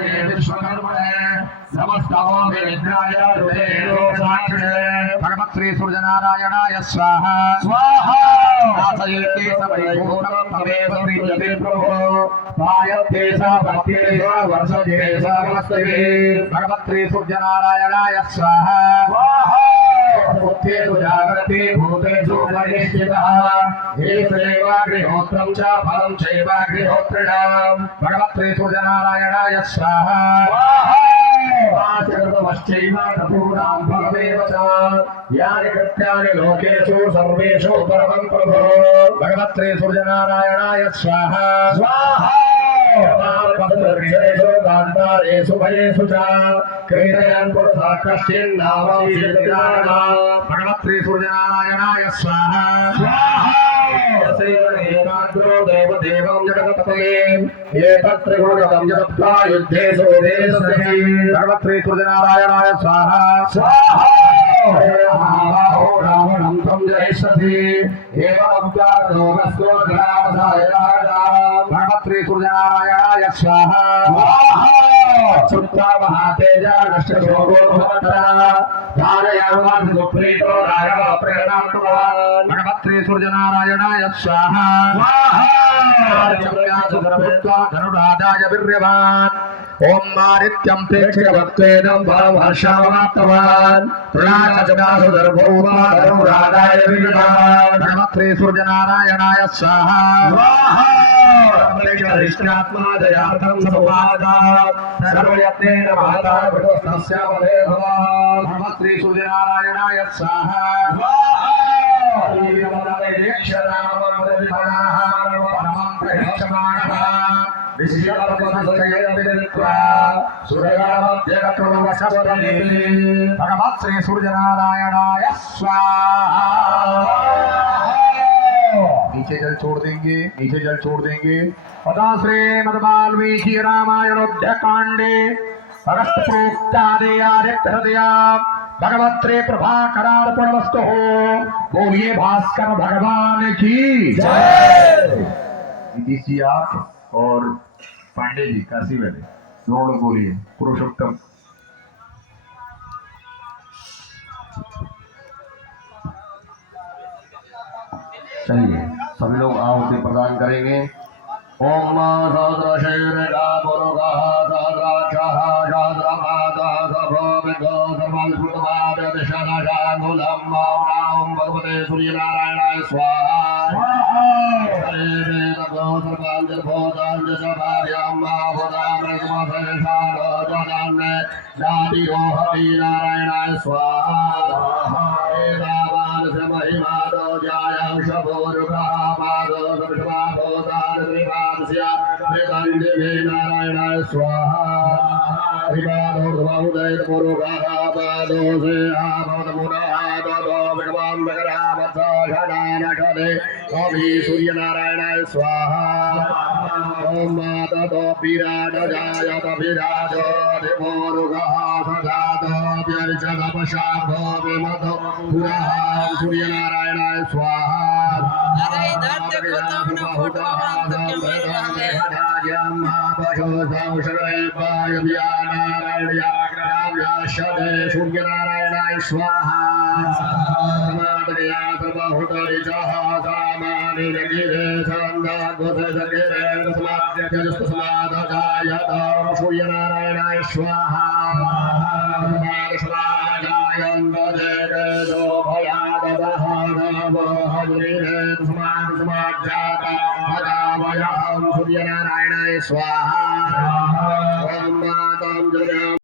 महामाये विश्वकर्मणे नमस्तमो विघ्नाय रुद्रेणो साक्षिणे भगवत् श्री सूर्यनारायणाय स्वाहा स्वाहा नासयेते समयपूर्णं तमेव प्रीत्यते प्रभो पायते सा भक्तिते सा वर्षते सा वस्तवे भगवत् श्री सूर्यनारायणाय स्वाहा स्वाहा भूतेषु जागृते भूतेषु परिष्ठितः एतदेवाग्निहोत्रं च फलं चैवाग्निहोत्रिणां भगवत् श्री सूर्यनारायणाय स्वाहा वाचकृतमश्चैव कपूरां फलमेव च यानि कृत्यानि लोकेषु सर्वेषु परमं प्रभो भगवत् श्री सूर्यनारायणाय स्वाहा स्वाहा पत्रऋषेषु गान्धारेषु भयेषु च क्रीडयन् पुरुषः कश्चिन्नावतीर्णाः भगवत् श्री सूर्यनारायणाय स्वाहा स्वाहा एकाग्रो देवदेवं जगत्पतये एतत्त्रिगुणगतं जगत्वा युद्धेषु देशस्थे भगवत् श्री सूर्यनारायणाय स्वाहा स्वाहा रावणं त्वं जयिष्यसि एवमप्यारोगस्तो ग्रामसाय भगवत् श्री सूर्यनारायणाय स्वाहा स्वाहा महातेजा नष्टशोभो धारयामास सुप्रीतो राघव प्रेरणात्मवान् भगवत् श्री सूर्यनारायणाय स्वाहा धनुराधाय वीर्यवान् ओम मारित्यं प्रेक्षकवत्वेदं परमहर्षमाप्तवान् धनुराधाय वीर्यवान् भगवत् श्री सूर्यनारायणाय स्वाहा कृष्णात्मा दयार्थं समुपादात् सर्वयत्नेन महता कृतस्तस्य वदे भवान् भगवत् श्री सूर्यनारायणाय स्वाहा भगवत् श्री सूर्यनारायणाय स्वाहा नीचे जल छोड़ देंगे नीचे जल छोड़ देंगे पदा श्रीमद् वाल्मीकि रामायणोध्य कांडे अगस्त प्रोक्तादेयादित्य भगवत् श्री प्रभाकरार्पणमस्तु बोलिए भास्कर भगवान की जय। नीतीश जी आप और पांडे जी काशी वाले दोनों लोग बोलिए पुरुषोत्तम। चलिए सभी लोग आहुति प्रदान करेंगे। ओम सहस्रशीर्षा पुरुषः सहस्राक्षः सहस्रपादः सभोमितो सर्वभूतमाद्यदिशनशाङ्गुलं ॐ भगवते सूर्यनारायणाय स्वाहा नारायणाय स्वाहा महिमादो जायां नारायणाय स्वाहा सूर्यनारायणाय स्वाहा ओम माततो विराट जायत विराजोधिमोरुगः सजातो व्यर्चदपशाभो विमतो पुरः सूर्यनारायणाय स्वाहा अरे इधर देखो तो अपना फोटो तो क्या मिल रहा है सूर्यनारायणाय स्वाहा सूर्यनारायणाय स्वाहा सूर्यनारायणाय स्वाहा।